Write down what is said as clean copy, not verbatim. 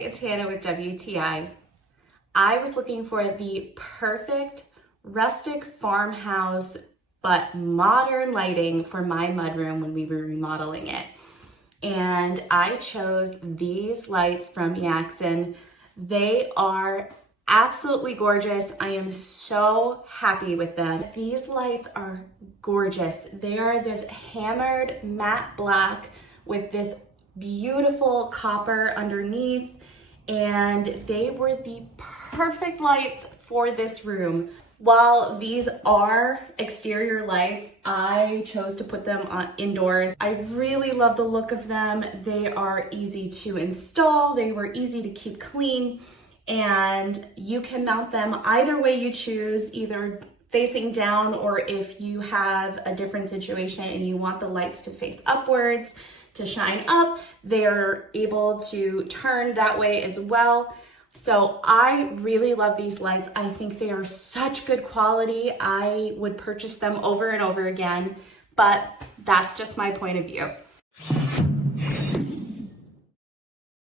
It's Hannah with WTI. I was looking for the perfect rustic farmhouse but modern lighting for my mudroom when we were remodeling it. And I chose these lights from EJIAXIN. They are absolutely gorgeous. I am so happy with them. These lights are gorgeous. They are this hammered matte black with this beautiful copper underneath, and they were the perfect lights for this room. While these are exterior lights, I chose to put them on indoors. I really love the look of them. They are easy to install. They were easy to keep clean, and you can mount them either way you choose, either facing down, or if you have a different situation and you want the lights to face upwards to shine up, they're able to turn that way as well. So I really love these lights. I think they are such good quality. I would purchase them over and over again, but that's just my point of view.